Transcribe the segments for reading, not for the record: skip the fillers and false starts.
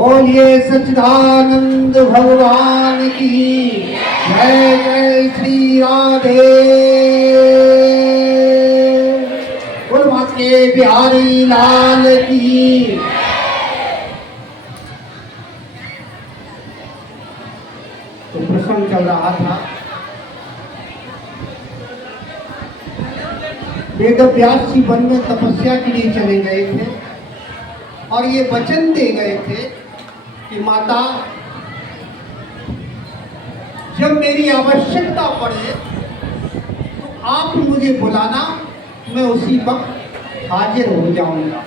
बोलिए सच्चिदानंद भगवान की जय। जय श्री राधे। उर्मा के बिहारी लाल की। तो प्रसंग चल रहा था, वेद व्यास जी वन में तपस्या के लिए चले गए थे और ये वचन दे गए थे कि माता, जब मेरी आवश्यकता पड़े तो आप मुझे बुलाना, मैं उसी वक्त हाजिर हो जाऊंगा।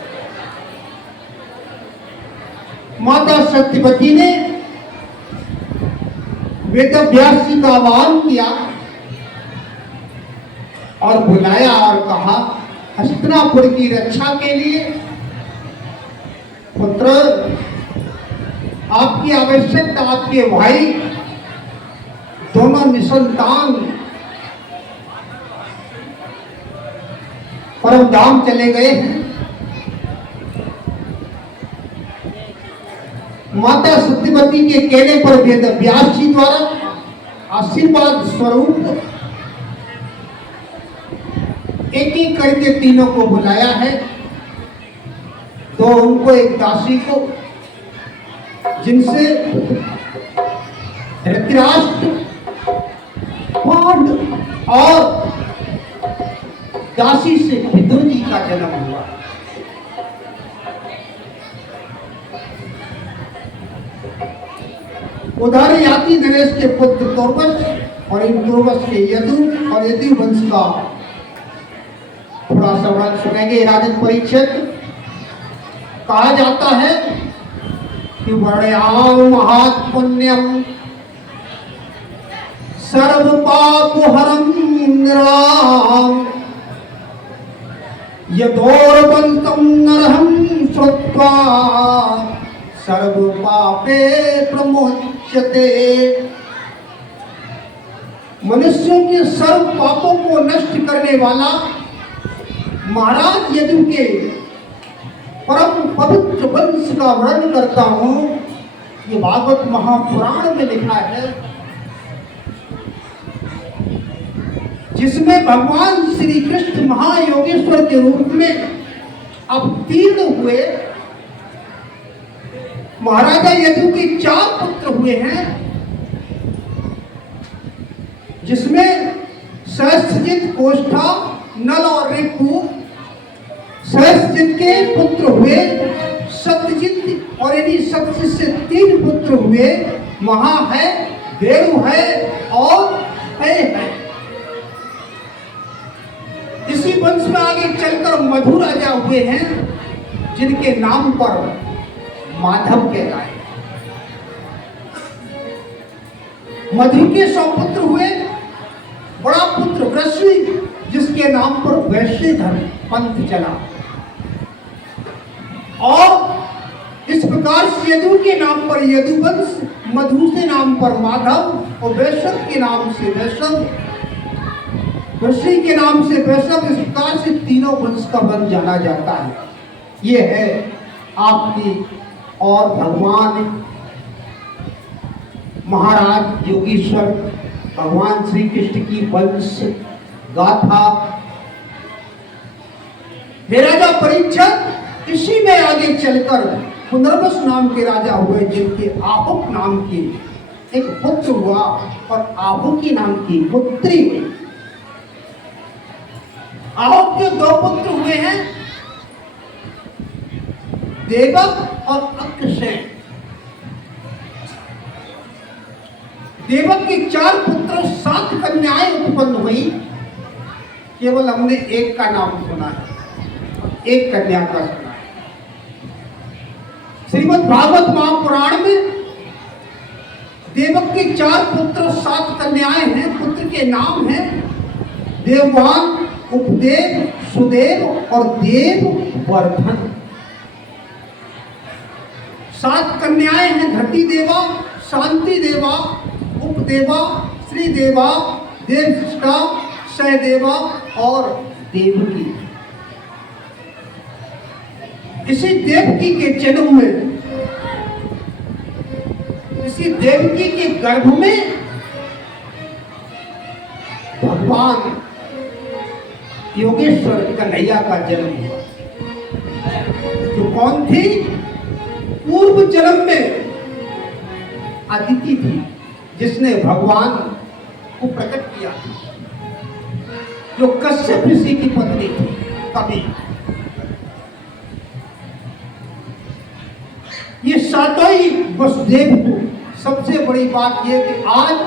माता सत्यवती ने वेद व्यास जी का आह्वान किया और बुलाया और कहा, हस्तिनापुर की रक्षा के लिए पुत्र, आपकी आवश्यकता, आपके भाई दोनों निसंतान परम धाम चले गए हैं। माता सत्यवती के कहने पर वेद व्यास जी द्वारा आशीर्वाद स्वरूप एक एक करके तीनों को बुलाया है। तो उनको एक दासी को, जिनसे धृतराष्ट्र, पांडु और दासी से विदुर जी का जन्म हुआ। उधर याति नरेश के पुत्र तुर्वस और इन तुर्वस के यदु और यदु वंश का थोड़ा सा वर्णन सुनेंगे। राजन परीक्षित, कहा जाता है कि वर्णयाम महात्पुण्यम सर्व पाप हरम निराम यदोर्बलतम नरहं श्रुत्वा सर्व पापे प्रमुच्यते। मनुष्यों के सर्व पापों को नष्ट करने वाला महाराज यदु के परम पवित्र वंश का वर्णन करता हूं। ये भागवत महापुराण में लिखा है, जिसमें भगवान श्री कृष्ण महायोगेश्वर के रूप में अवतीर्ण हुए। महाराजा यदु के 4 पुत्र हुए हैं, जिसमें सहस्त्रजित, कोष्ठा, नल और रिपु। सहस्त्रजित के पुत्र हुए सत्यजित और इन्हीं सत्य से 3 पुत्र हुए, महा है, वेणु है और है। इसी वंश में आगे चलकर मधु राजा हुए हैं, जिनके नाम पर माधव कहलाए। मधु के 100 पुत्र हुए। बड़ा पुत्र वृषि, जिसके नाम पर वैश्यधर पंथ चला। और इस प्रकार से यदु के नाम पर यदुवंश, मधु से नाम पर माधव और वैश्व के नाम से वैश्व, वृषि के नाम से वैश्व। इस प्रकार से तीनों वंश का वन जाना जाता है। ये है आपकी और भगवान महाराज योगीश्वर भगवान श्री कृष्ण की वंश गाथा। हे राजा परीक्षित, इसी में आगे चलकर पुनर्वस नाम के राजा हुए, जिनके आहुक नाम की एक पुत्र हुआ और आहुकी नाम की पुत्री हुई। आहुक के 2 पुत्र हुए हैं, देवक और अक्षय। देवक के 4 पुत्र, 7 कन्याएं उत्पन्न हुई। केवल हमने एक का नाम सुना है, एक कन्या का सुना है। श्रीमद् भागवत महापुराण में देवक के 4 पुत्र, 7 कन्याएं हैं। पुत्र के नाम हैं देववान, उपदेव, सुदेव और देववर्धन। 7 कन्याएं हैं, धरती देवा, शांति देवा, उपदेवा, श्रीदेवा, देवशिष्टा, सहदेवा और देवकी। इसी देवकी के जन्म में इसी देवकी के गर्भ में भगवान योगेश्वर कन्हैया का जन्म हुआ, जो कौन थी? पूर्व जन्म में अदिति थी, जिसने भगवान को प्रकट किया था, जो कश्यप ऋषि की पत्नी थी कभी। ये सातों ही वसुदेव को। सबसे बड़ी बात यह कि आज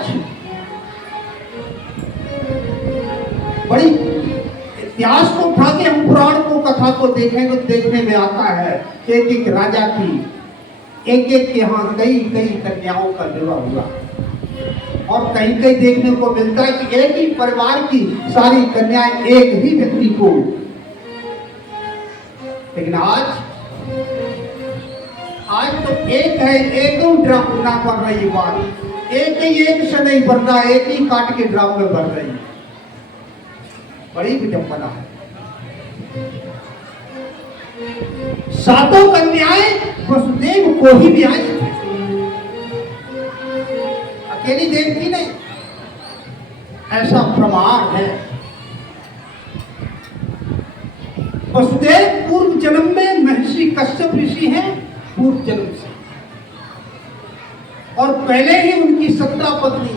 बड़ी इतिहास को उठा के हम पुराण को, कथा को देखेंगे तो देखने में आता है एक एक राजा की, एक एक के यहाँ कई कई कन्याओं का विवाह हुआ, और कहीं कहीं देखने को मिलता है कि एक ही परिवार की सारी कन्याएं एक ही व्यक्ति को। लेकिन आज तो एक है, एक ड्रामा बन रही बात, एक से नहीं बन रहा, एक ही काट के ड्राम में बन रही, बड़ी विडंबना है। सातों कन्याएं वसुदेव को ही भी आई थी, अकेली देवकी नहीं, ऐसा प्रमाण है। वसुदेव पूर्व जन्म में महर्षि कश्यप ऋषि हैं, पूर्व जन्म से, और पहले ही उनकी 17 पत्नी थी।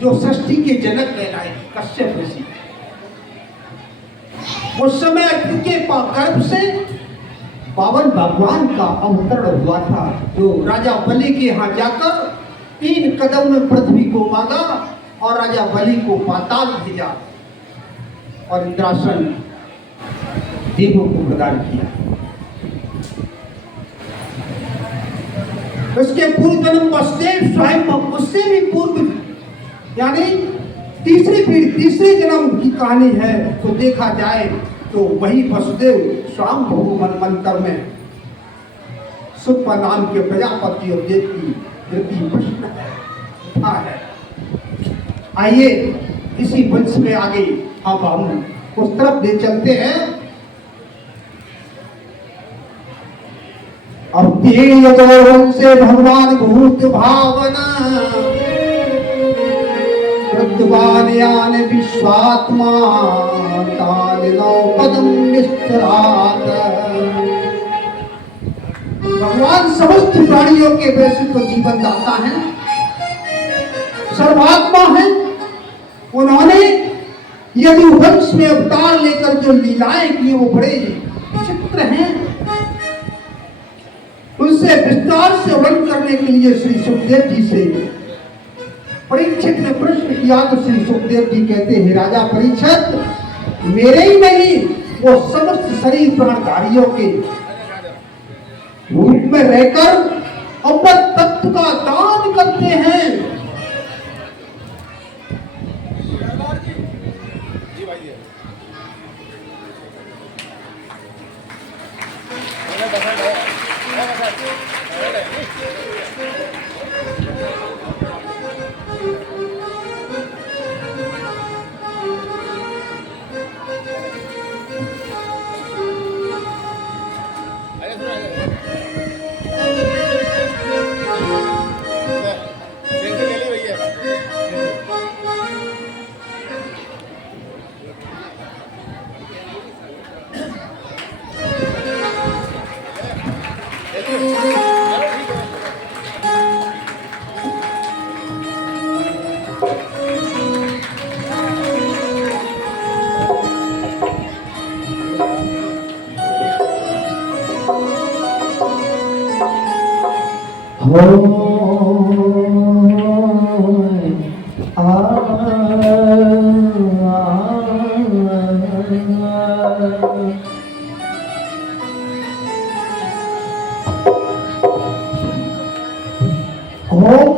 जो सृष्टि के जनक कहलाए कश्यप ऋषि। उस समय उनके गर्भ से 52 भगवान का अवतरण हुआ था, जो राजा बलि के यहाँ जाकर 3 कदम में पृथ्वी को मांगा और राजा बलि को पाताल भेजा और इंद्रासन देवों को प्रदान किया। उसके पूर्व जन्म वसुदेव स्वयं, उससे भी पूर्व यानी तीसरे जन्म की कहानी है। तो देखा जाए तो वही वसुदेव स्वाम मनमंत्र में सुप्पा नाम के प्रजापति और देव की प्रश्न है। आइए इसी वंश में आगे अब हम उस तरफ ले चलते हैं। अब तेज से भगवान भूत भावना कृतवान विश्वात्मा पदम विस्तरात। भगवान समस्त प्राणियों के वैश्विक जीवन दाता है, सर्वात्मा है। उन्होंने यदुवंश में अवतार लेकर जो लीलाएं की वो बड़े विचित्र हैं। उनसे विस्तार से वर्णन करने के लिए श्री सुखदेव जी से परीक्षित ने प्रश्न किया तो श्री सुखदेव जी कहते हैं, राजा परीक्षित, मेरे ही नहीं वो समस्त शरीर प्राणधारियों के रूप में रहकर अमृत तत्व का दान करते हैं।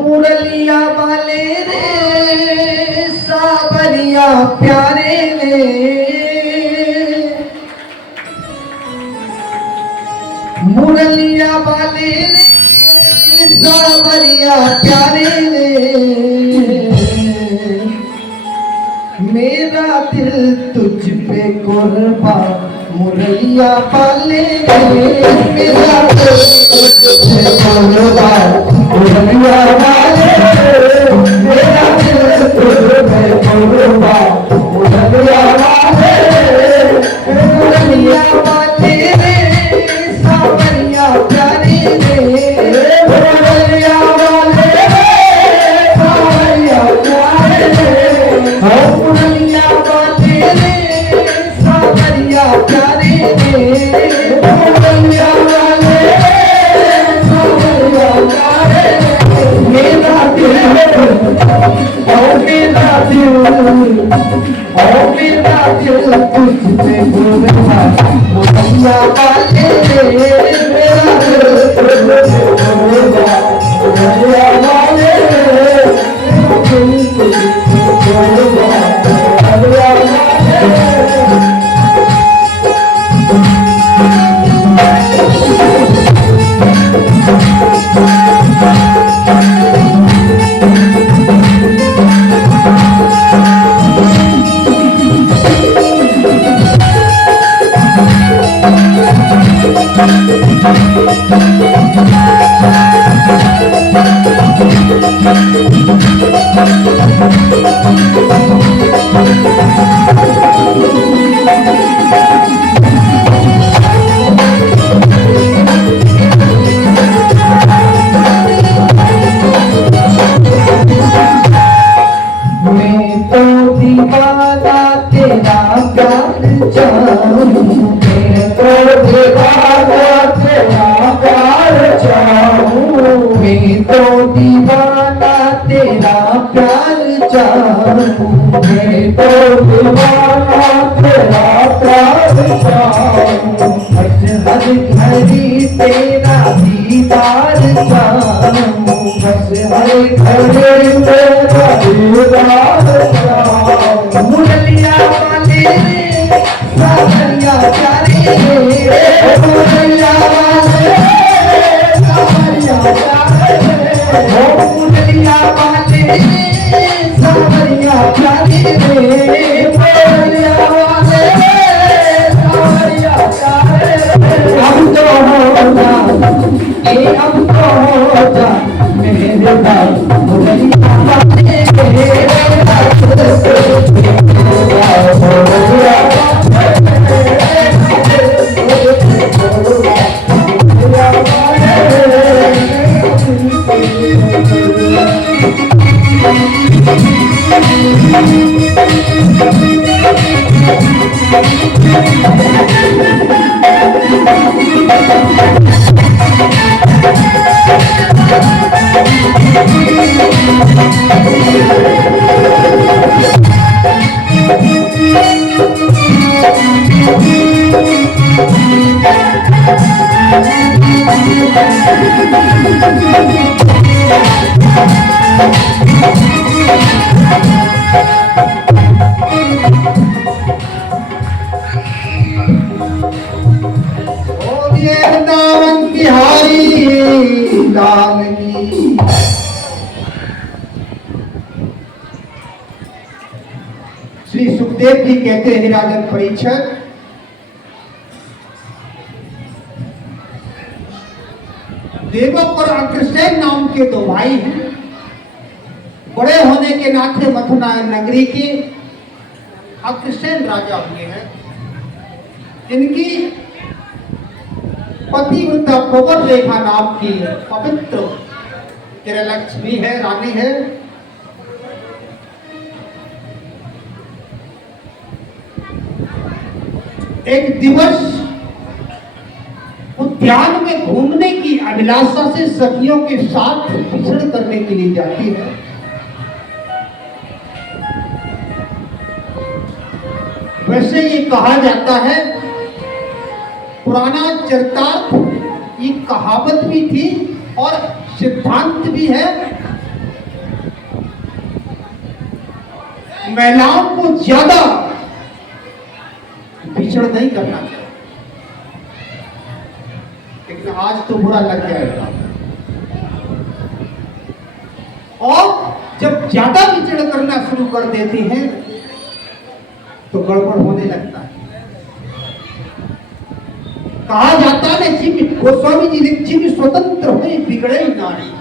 मुरलिया वाले रे सावरिया प्यारे रे, मुरलिया वाले रे सावरिया प्यारे रे, मेरा दिल तुझ पे कुर्बान मुरलिया पाले रे मेरा दिल बोलवा मुरलिया पाले मेरा दिल बोलवा मुरलिया पाले मुरलिया पाले रे सावरिया प्यारे रे मुरलिया पाले सावरिया प्यारे रे मुरलिया पाले रे सावरिया प्यारे रे मुरलिया पाले सावरिया प्यारे रे मेरा दिल ओ मेरा दिल तुझसे बोलवा मुरलिया पाले मेरा दिल तुझसे बोलवा मुरलिया पाले मेरा दिल तुझसे बोलवा मुरलिया पाले तेरा दीदार चाहूं बस हर घड़ी तेरा दीदार चाहूं मुरलिया वाले रे सावरिया प्यारे रे मुरलिया वाले सावरिया प्यारे रे मुरलिया वाले सावरिया प्यारे रे मुरलिया वाले सावरिया प्यारे अब तो अब तो हो जा मेरे भाई मुरलिया वाले वृंदावन बिहारी लाल की। श्री सुखदेव जी कहते हैं राजन परीक्षक, देवक और अग्रसेन नाम के दो भाई हैं। बड़े होने के नाते मथुरा नगरी के अग्रसेन राजा हुए हैं। इनकी पतिव्रता प्रवर रेखा नाम की पवित्र लक्ष्मी है, रानी है। एक दिवस उद्यान में घूमने की अभिलाषा से सखियों के साथ विचरण करने के लिए जाती है। वैसे ये कहा जाता है, पुराना चरितार्थ ये कहावत भी थी और सिद्धांत भी है, महिलाओं को ज्यादा विचरण नहीं करना चाहिए। लेकिन आज तो बुरा लग जाएगा, और जब ज्यादा विचरण करना शुरू कर देती हैं तो गड़बड़ होने लगता है। कहा जाता है जिम गोस्वामी जी लिखते जिम स्वतंत्र हुए बिगड़े नारी।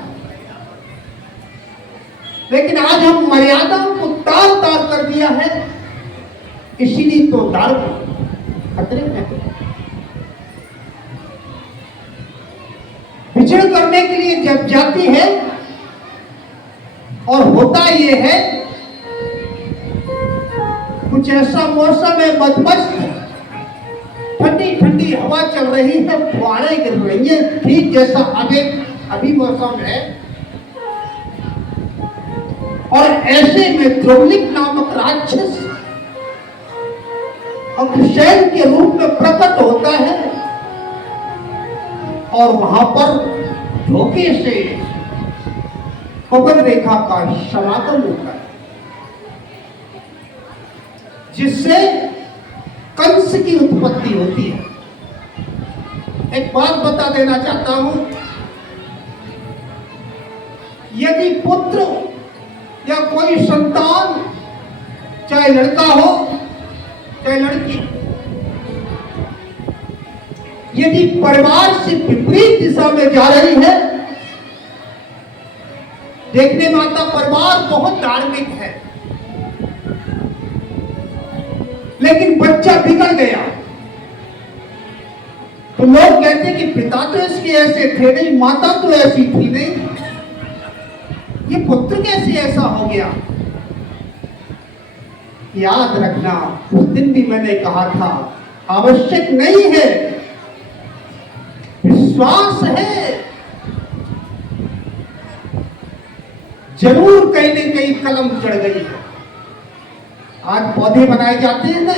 लेकिन आज हम मर्यादाओं को तार तार कर दिया है, इसीलिए तो धर्म खतरे में है। विचरण करने के लिए जब जाती है और होता ये है कुछ ऐसा मौसम है, मदमस्त ठंडी ठंडी हवा चल रही है, फुहारें गिर रही है, ठीक जैसा अभी मौसम है। और ऐसे में द्रौलिक नामक राक्षस अग्रसेन के रूप में प्रकट होता है और वहां पर धोखे से पवन रेखा का समागम होता है, जिससे कंस की उत्पत्ति होती है। एक बात बता देना चाहता हूं, यदि पुत्र या कोई संतान, चाहे लड़का हो चाहे लड़की, यदि परिवार से विपरीत दिशा में जा रही है, देखने में आता परिवार बहुत धार्मिक है, लेकिन बच्चा बिगड़ गया, तो लोग कहते हैं कि पिता तो इसके ऐसे थे नहीं, माता तो ऐसी थी नहीं, ये पुत्र कैसे ऐसा हो गया। याद रखना, उस दिन भी मैंने कहा था, आवश्यक नहीं है, विश्वास है, जरूर कहीं न कहीं कलम चढ़ गई है। आज पौधे बनाए जाते हैं ना,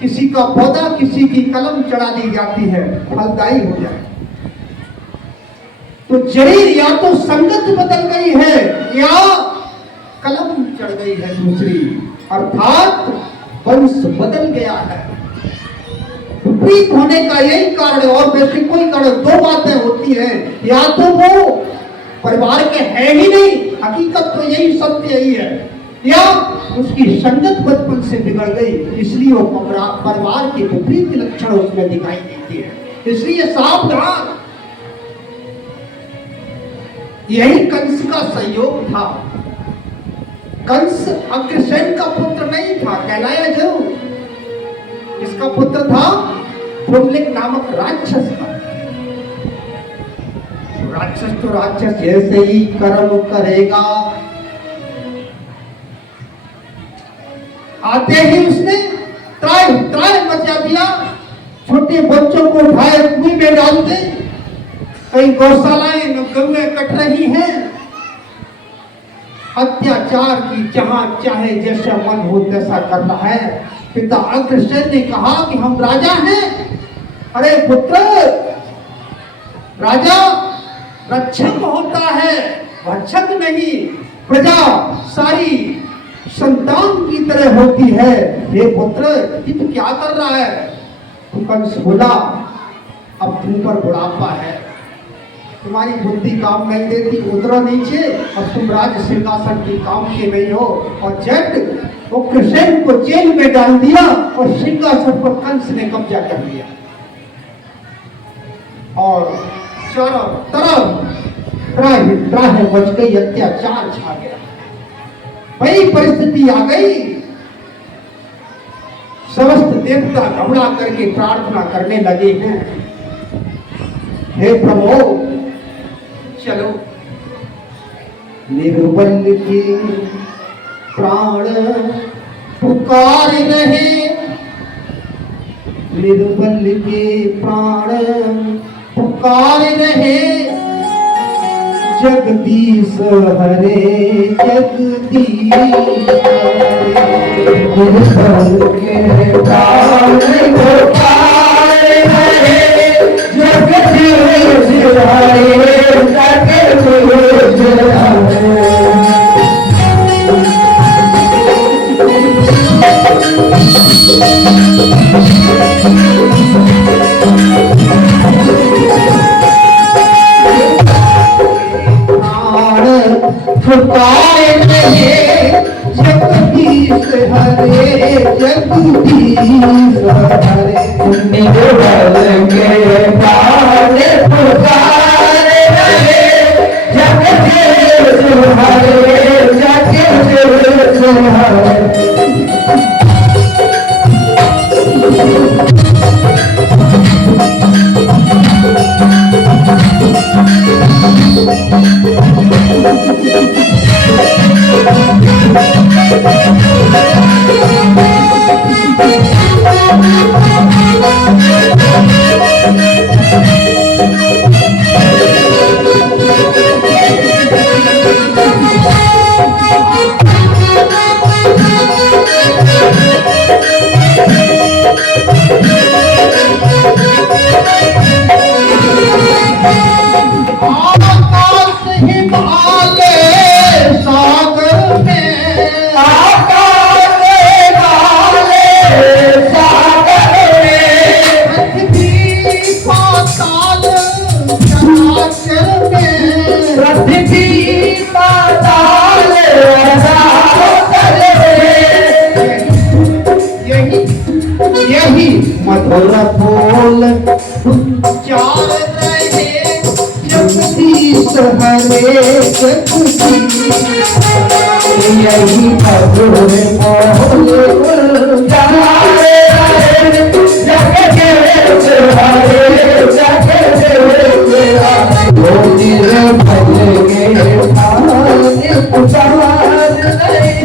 किसी का पौधा किसी की कलम चढ़ा दी जाती है, फलदायी हो जाए, तो जरीर या तो संगत बदल गई है या कलम चढ़ गई है दूसरी, अर्थात वंश बदल गया है। विपरीत होने का यही कारण है, और वैसे कोई कारण, दो बातें होती हैं, या तो वो परिवार के है ही नहीं, हकीकत तो यही सत्य यही है, या उसकी संगत बचपन से बिगड़ गई, इसलिए वो परिवार के विपरीत लक्षण उसमें दिखाई देती है। इसलिए सावधान। यही कंस का सहयोग था। कंस अग्रसेन का पुत्र नहीं था, कहलाया जरूर, इसका पुत्र था द्रौलिक नामक राक्षस का। राक्षस तो राक्षस जैसे ही कर्म करेगा, आते ही उसने त्राय मचा दिया, छोटे बच्चों को उठाए कुएं में डाल दे, कई गौशालाएं गौएं कट रही हैं, अत्याचार की जहां चाहे जैसा मन हो तैसा करना है। पिता अग्रसेन ने कहा कि हम राजा हैं। अरे पुत्र, राजा रक्षक होता है, भक्षक नहीं। प्रजा सारी संतान की तरह होती है। हे पुत्र, ये तू क्या कर रहा है? तो कंस बोला, अब तुम पर बुढ़ापा है, तुम्हारी बुद्धि काम नहीं देती, उतरो नीचे, अब तुम राज सिंहासन की काम के नहीं हो। और जट अग्रसेन को जेल में डाल दिया और सिंहासन पर कंस ने कब्जा कर लिया और चारों तरफ त्राह मच गई, अत्याचार छा गया। वही परिस्थिति आ गई। समस्त देवता घबरा करके प्रार्थना करने लगे हैं, हे प्रभु चलो, निर्बल के प्राण पुकार रहे, निर्बल के प्राण पुकार रहे, जगदीश हरे जगदीश हरे। निर्बल के प्राण पुकार रहे, जगदीश हरे जगदीश हरे। पुकारे रहे जगदीश हरे जगदीश हरे निर्बल के पाले पुकारे रहे जगदीश हरे जगदीश हरे। आकाश हिमालय सागर में आकाश वाले सागर में पृथ्वी पाताल चराचर में पृथ्वी पाताल रसातल में यही यही मधुर बोल उच्चार रहे जगदीश हरे जगदीश यही मधुर बोल जारे हरे जगदीश हरे जगदीश हरे। ओ निर्बल के पाले पुकारे रहे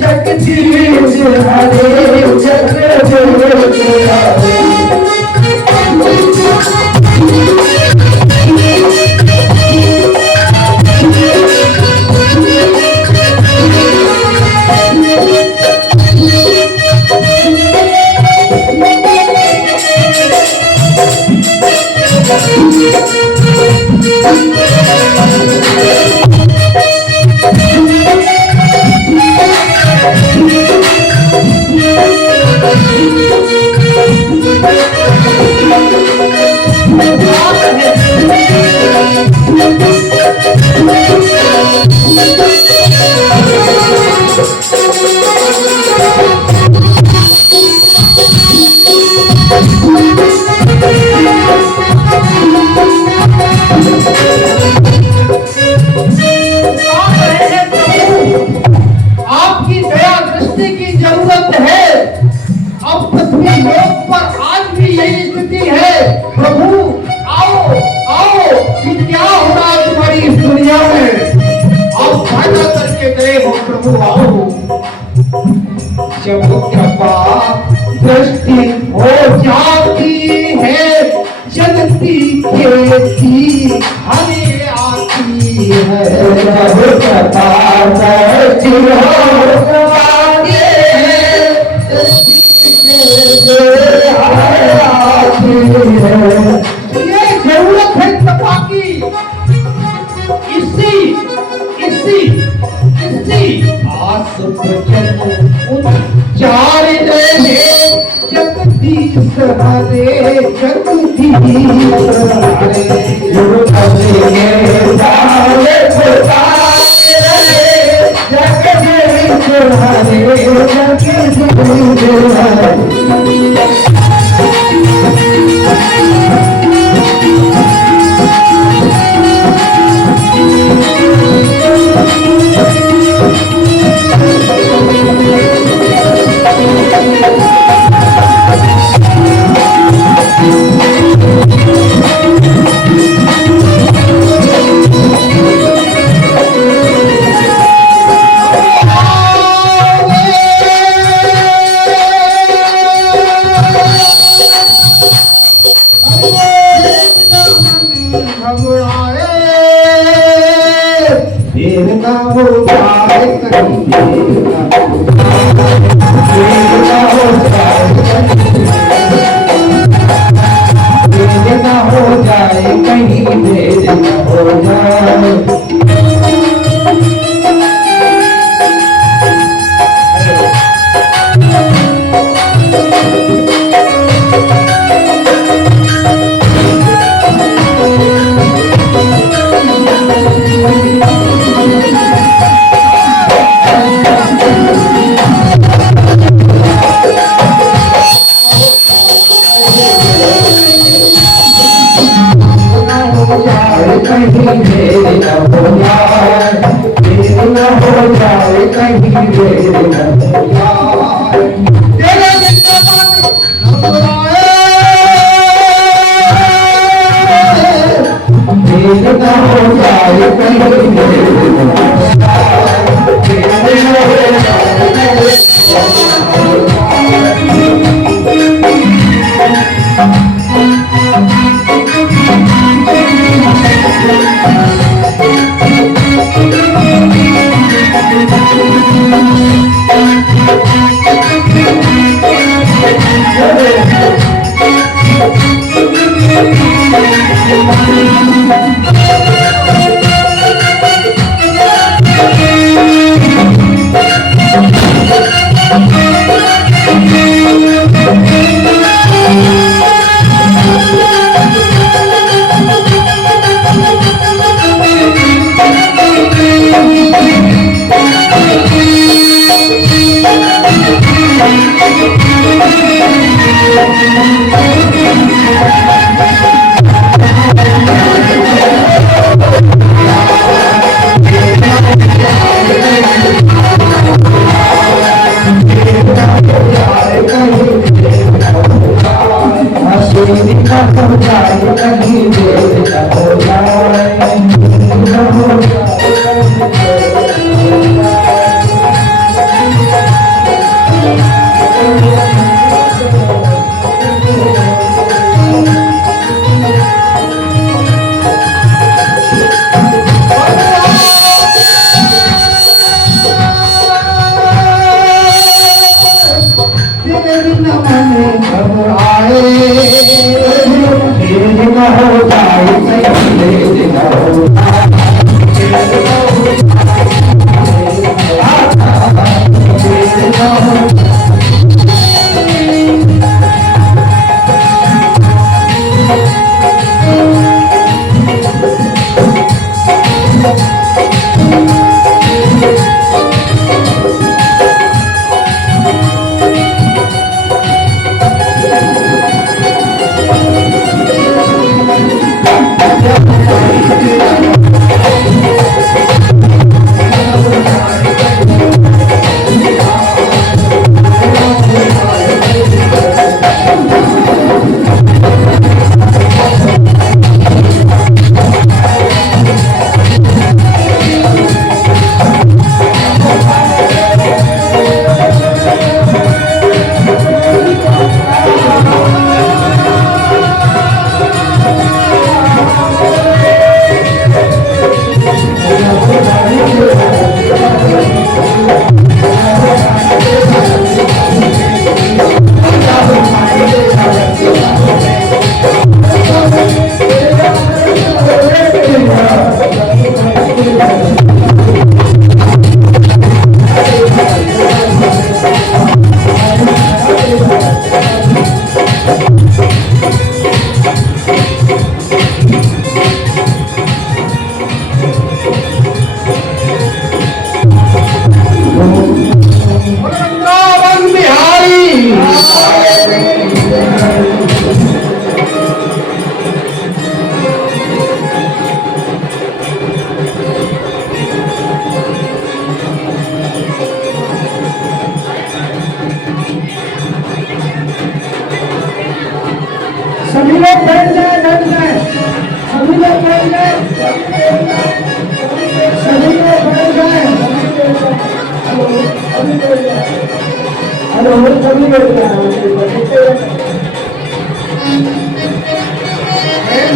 जगदीश हरे जगदीश हरे। आपकी दया दृष्टि की जरूरत है। अब पृथ्वी लोक पर आज भी यही स्थिति है। प्रभु आओ आओ, कि क्या हो रहा है तुम्हारी इस दुनिया में? आप फायदा करके गए हो प्रभु, आओ। जब कृपा दृष्टि हो जाती है जनती खेती हमें आती है। जब कृपा दृष्टि हो जाती है ये जरूरत है कृपा की। इसी इसी इसी आस भजन उच्चार रहे जगदीश हरे जगदीश हरे। देर ना हो जाए कहीं, देर ना हो जाए कहीं, देर ना हो जाए। वृंदावन बिहारी सभी लोग बैठ जाए सभी लोग बैठ जाए सभी लोग बैठ जाए हेलो सभी बैठ जाए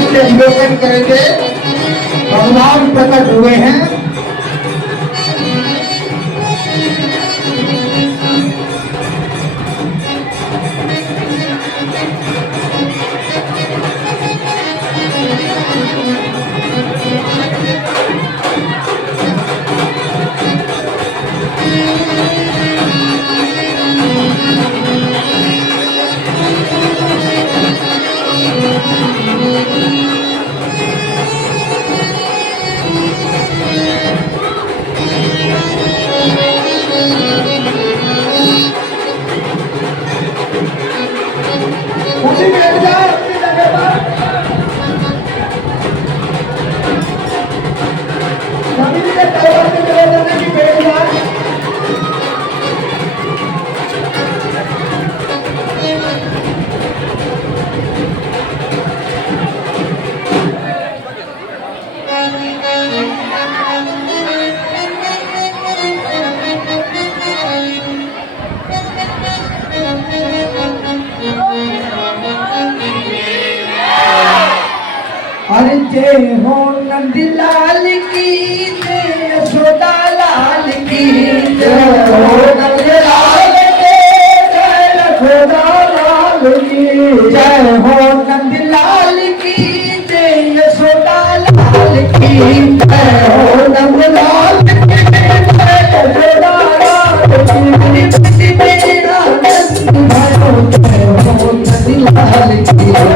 से अवलोकन करेंगे। भगवान प्रकट हुए हैं। यशोदा लाल की जय हो, नंदलाल की जय, यशोदा लाल की जय हो, नंदलाल की जय, यशोदा लाल की मेरा नंद भयो, जय हो नंदलाल की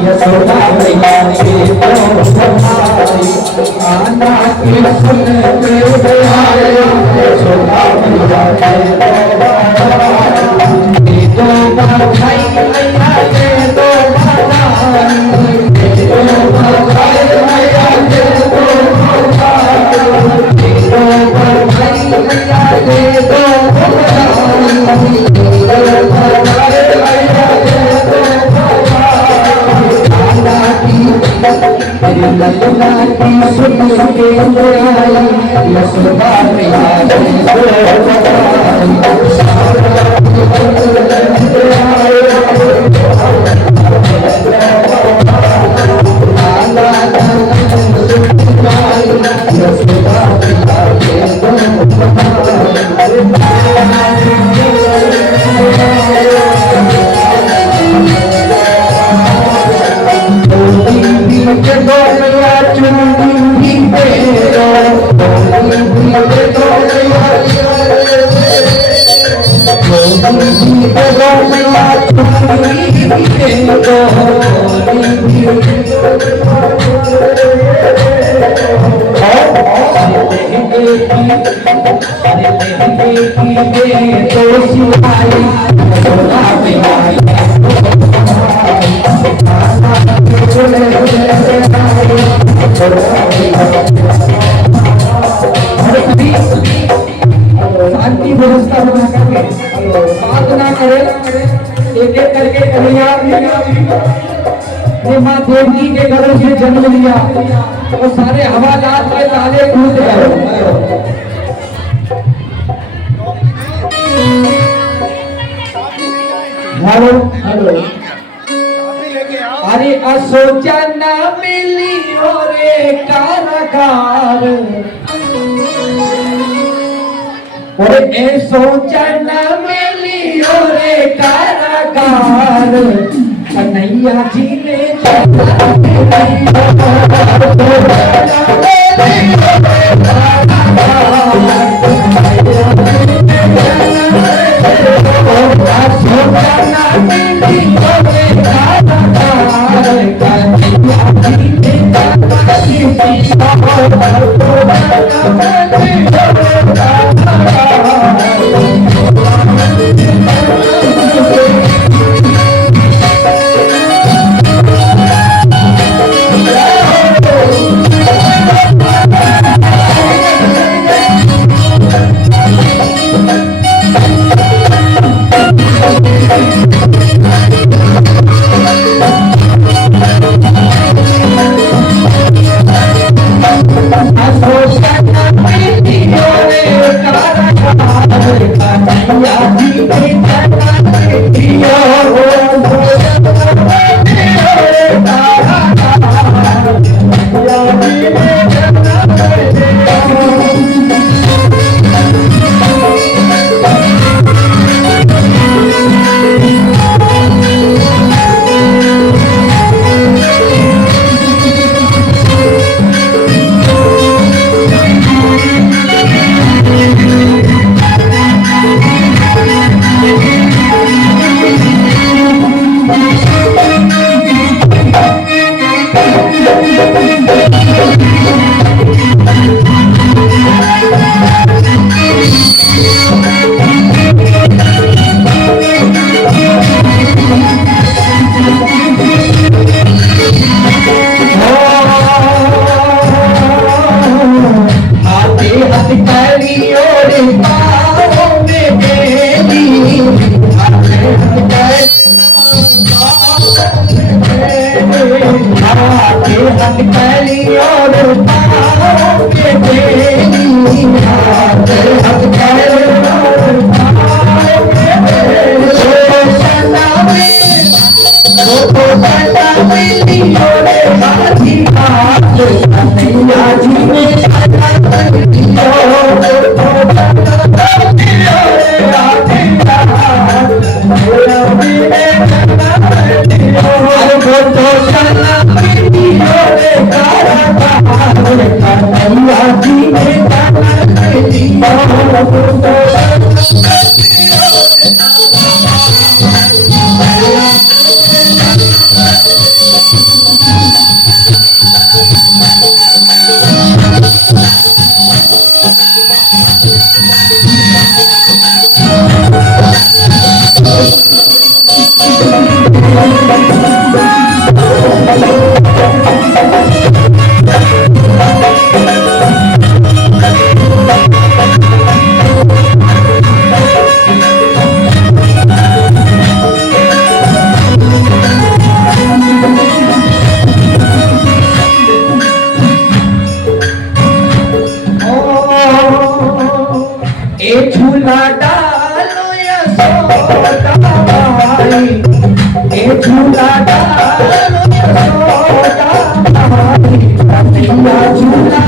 यशोदा मैया के आना की सुन के आए, यशोदा मैया के दो भाई मैया के दो भाई, दो भाई मैया के दो भाई, दो भाई मैया के दो लल्ला की सुन के आई, यशोदा मैया के दो शांति व्यवस्था बना करके बात ना करे, एक एक करके कन्हैया ने माँ देवकी के घरों से जन्म लिया, वो सारे हवालात के ताले टूट गए। हेलो हेलो, अरे असोचन मिली रे कारागार, और ए सोचन मिली रे कारागार, कन्हैया जी ने हथकली और पाँव के तेरी हाथ हथकली और पाँव के तेरी रे हाथी हाथ कन्हैया जी ने झूला डालो यशोदा माई झूला डालो यशोदा माई कन्हैया झूला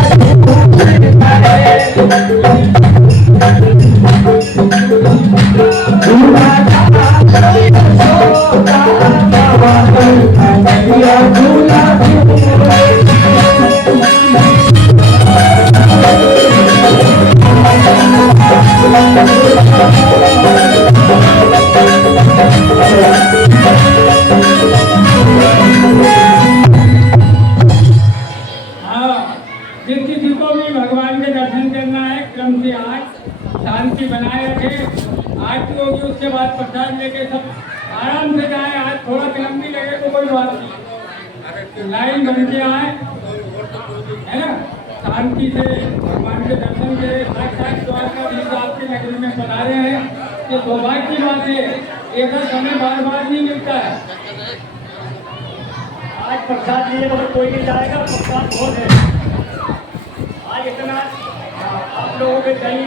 झूला डालो यशोदा माई कन्हैया झूला जिस किसी को भी भगवान के दर्शन करना है क्रम से आज शांति बनाए रखे। आरती होगी उसके बाद प्रसाद लेके सब आराम से जाए। आज थोड़ा विलम्ब भी लगे तो कोई बात नहीं, लाइन बन के आए, है ना। शांति से भगवान के दर्शन के साक्षात द्वारका भी आपकी नगरी में बना रहे हैं। ये सौभाग्य की बात है, ऐसा समय बार बार नहीं मिलता है। आज प्रसाद लिए बगैर कोई नहीं जाएगा, प्रसाद बहुत है। आज इतना आप लोगों के दही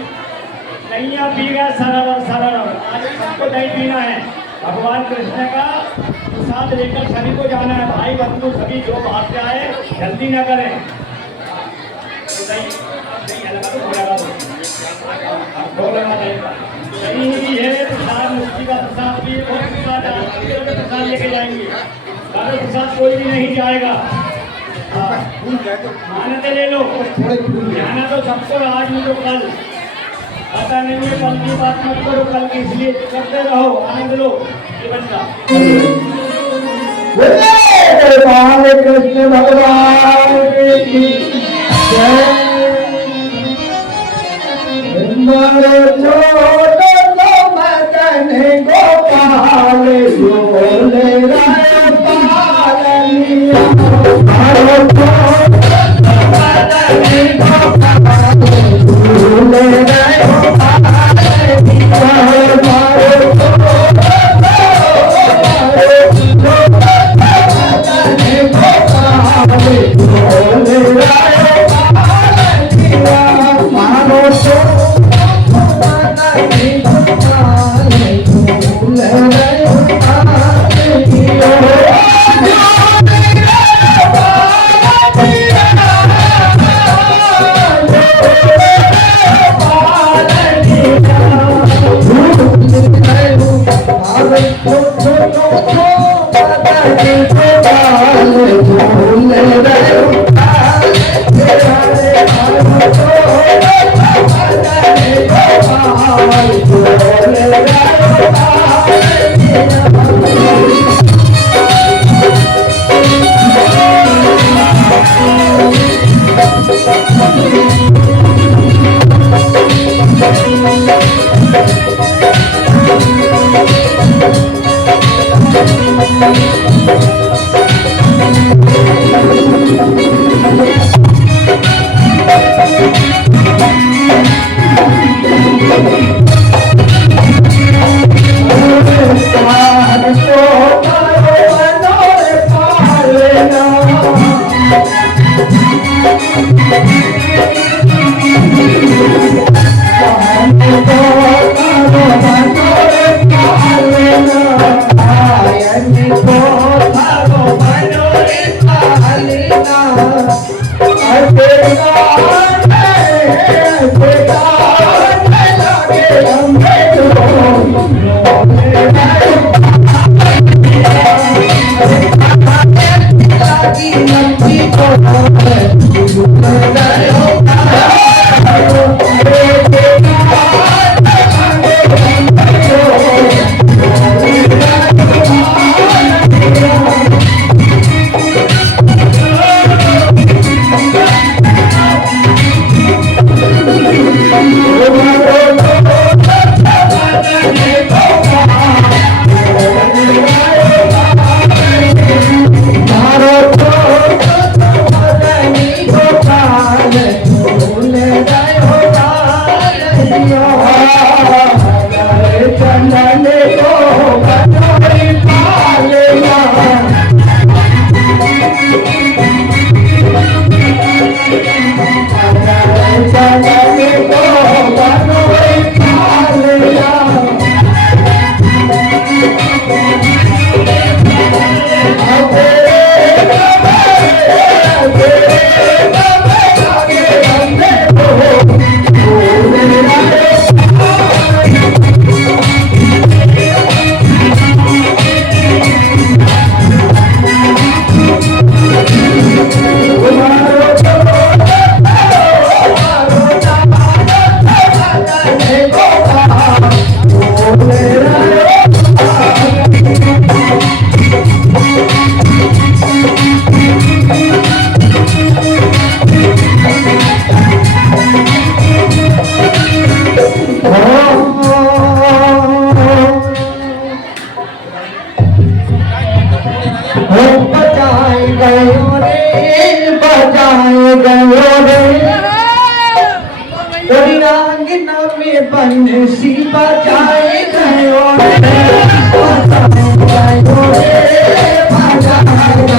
आप पी गया सारा आज सबको दही पीना है। भगवान कृष्ण का प्रसाद लेकर सभी को जाना है। भाई बंधु सभी जो बाहर से आए जल्दी न करें। तो दही लगा तो दही भी है, प्रसाद मुक्ति का प्रसाद भी है, बहुत प्रसाद लेके जाएंगे। बाबा प्रसाद कोई भी नहीं जाएगा। मान्यता ले लो, जाना तो सबको आज नहीं तो कल। पता नहीं है कल की बात मत करो, कल की इसलिए करते रहो, आनंद लो जीवन का। बाल कृष्ण भगवान की जय। मदन गोपाल बोले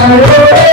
छोटे